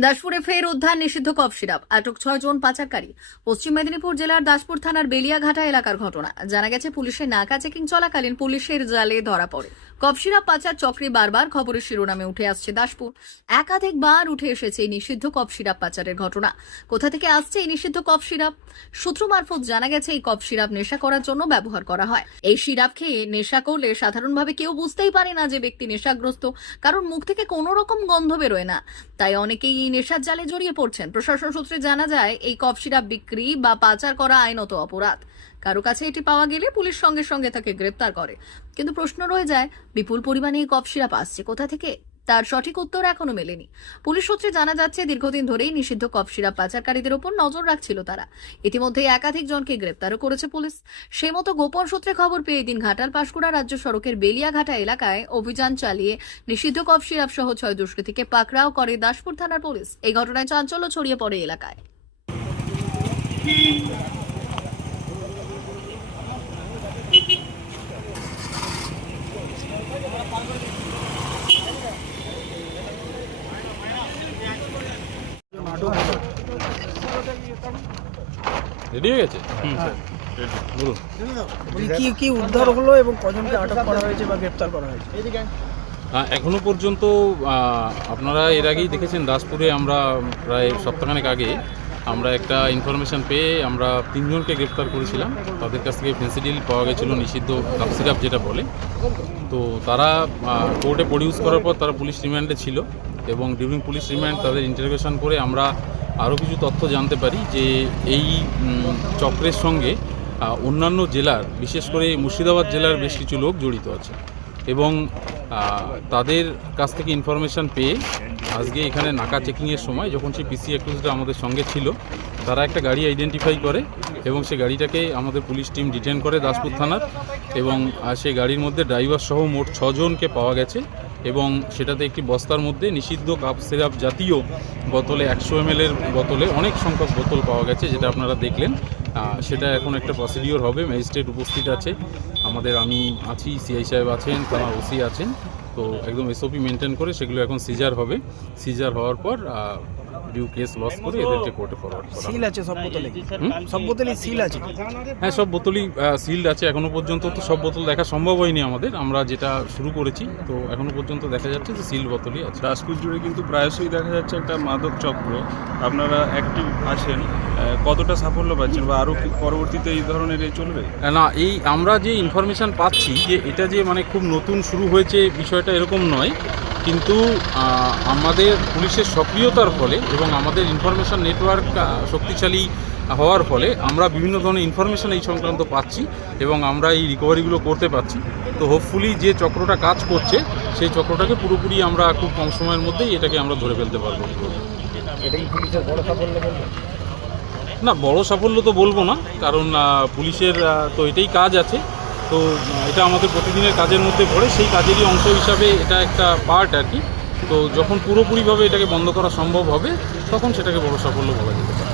দাসপুরে ফের উদ্ধার নিষিদ্ধ কফ সিরাপ। আটক ছয় জন পাচারকারী। পশ্চিম মেদিনীপুর জেলার দাসপুর থানার বেলিয়াঘাটা এলাকার ঘটনা। জানা গেছে, পুলিশের নাকা চেকিং চলাকালীন পুলিশের জালে ধরা পড়ে। সিরাপ পাচার চক্রে বারবার খবরের শিরোনামে উঠে আসছে দাসপুর। একাধিকবার উঠে এসেছে এই নিষিদ্ধ কফ সিরাপ পাচারের ঘটনা। কোথা থেকে আসছে এই নিষিদ্ধ কফ সিরাপ সূত্র মারফত জানা গেছে, এই কফ সিরাপ নেশা করার জন্য ব্যবহার করা হয়। এই সিরাপ খেয়ে নেশা করলে সাধারণভাবে কেউ বুঝতেই পারে না যে ব্যক্তি নেশাগ্রস্ত, কারণ মুখ থেকে কোনো রকম গন্ধ বেরোয় না। তাই অনেকেই এই নেশার জালে জড়িয়ে পড়ছেন। প্রশাসন সূত্রে জানা যায়, এই কফ সিরাপ বিক্রি বা পাচার করা আইনত অপরাধ। কারও কাছে এটি পাওয়া গেলে পুলিশ সঙ্গে সঙ্গে তাকে গ্রেপ্তার করে। কিন্তু প্রশ্ন রয়ে যায়, বিপুল পরিমাণে এই কফ সিরাপ আসছে কোথা থেকে? তার সঠিক উত্তর এখনও মেলেনি। পুলিশ সূত্রে জানা যাচ্ছে, দীর্ঘদিন ধরেই নিষিদ্ধ কফ সিরাপ পাচারকারীদের উপর নজর রাখছিল তারা। ইতিমধ্যে একাধিক জনকে গ্রেপ্তারও করেছে পুলিশ। সেই মতো গোপন সূত্রে খবর পেয়ে দিন ঘাটাল পাশকুড়া রাজ্য সড়কের বেলিয়াঘাটা এলাকায় অভিযান চালিয়ে নিষিদ্ধ কফ সিরাপ সহ ছয় দুষ্কৃতীকে পাকড়াও করে দাসপুর থানার পুলিশ। এই ঘটনায় চাঞ্চল্য ছড়িয়ে পড়ে এলাকায়। রেডি হয়ে গেছে? বলুন। বলি কি কি উদ্ধার হলো এবং কজনকে আটক করা হয়েছে বা গ্রেপ্তার করা হয়েছে? হ্যাঁ এখনও পর্যন্ত আপনারা এর আগেই দেখেছেন দাসপুরে আমরা প্রায় সপ্তাহখানেক আগে আমরা একটা ইনফরমেশন পেয়ে আমরা তিনজনকে গ্রেপ্তার করেছিলাম। তাদের কাছ থেকে ফেন্সিডিল পাওয়া গেছিল নিষিদ্ধ কাপ সিরাপ যেটা বলে। তো তারা কোর্টে প্রডিউস করার পর তারা পুলিশ রিমান্ডে ছিল। এবং ডিউরিং পুলিশ রিমান্ড তাদের ইন্টারোগেশন করে আমরা আরও কিছু তথ্য জানতে পারি যে এই চক্রের সঙ্গে অন্যান্য জেলার, বিশেষ করে মুর্শিদাবাদ জেলার বেশ কিছু লোক জড়িত আছে। এবং তাদের কাছ থেকে ইনফরমেশান পেয়ে আজকে এখানে নাকা চেকিংয়ের সময় যখন সেই পিসি অ্যাকুজটা আমাদের সঙ্গে ছিল, তারা একটা গাড়ি আইডেন্টিফাই করে এবং সেই গাড়িটাকে আমাদের পুলিশ টিম ডিটেন করে দাসপুর থানার এবং সেই গাড়ির মধ্যে ড্রাইভার সহ মোট ছজনকে পাওয়া গেছে। এবং সেটাতে একটি বস্তার মধ্যে নিষিদ্ধ কাপ সিরাপ জাতীয় বোতলে একশো এম বোতলে অনেক সংখ্যক বোতল পাওয়া গেছে, যেটা আপনারা দেখলেন। সেটা এখন একটা প্রসিডিওর হবে ম্যাজিস্ট্রেট উপস্থিত আছে। আমাদের আমি আছি সিআই সাহেব আছেন থানার ওসি আছেন। তো একদম এসওপি মেনটেন করে সেগুলো এখন সিজার হবে। সিজার হওয়ার পর ডিউ কেস লস করে এদেরকে কোর্টে ফরওয়ার্ড করা সিল আছে সব বোতলে সব বোতলে সিল আছে। হ্যাঁ সব বোতলই সিল্ড আছে। এখনও পর্যন্ত তো সব বোতল দেখা সম্ভব হয়নি আমাদের। আমরা যেটা শুরু করেছি তো এখনও পর্যন্ত দেখা যাচ্ছে যে সিল বোতলই আছে। রাজপুর জুড়ে কিন্তু প্রায়শই দেখা যাচ্ছে একটা মাদক চক্র। আপনারা অ্যাক্টিভ আছেন। আহ, কতটা সাফল্য পাচ্ছেন বা আরও পরবর্তীতে এই ধরনের এ চলবে? না এই আমরা যে ইনফরমেশন পাচ্ছি যে এটা যে মানে খুব নতুন শুরু হয়েছে বিষয়টা এরকম নয়। কিন্তু আমাদের পুলিশের সক্রিয়তার ফলে এবং আমাদের ইনফরমেশান নেটওয়ার্ক শক্তিশালী হওয়ার ফলে আমরা বিভিন্ন ধরনের ইনফরমেশন এই সংক্রান্ত পাচ্ছি এবং আমরা এই রিকভারিগুলো করতে পারছি। তো হোপফুলি যে চক্রটা কাজ করছে সেই চক্রটাকে পুরোপুরি আমরা খুব কম সময়ের মধ্যেই এটাকে আমরা ধরে ফেলতে পারব। না, বড় সাফল্য তো বলব না, কারণ পুলিশের তো এটাই কাজ আছে। তো এটা আমাদের প্রতিদিনের কাজের মধ্যে পড়ে, সেই কাজেরই অংশ হিসাবে এটা একটা পার্ট আর কি। তো যখন পুরোপুরিভাবে এটাকে বন্ধ করা সম্ভব হবে, তখন সেটাকে বড় সাফল্য বলা যেতে পারে।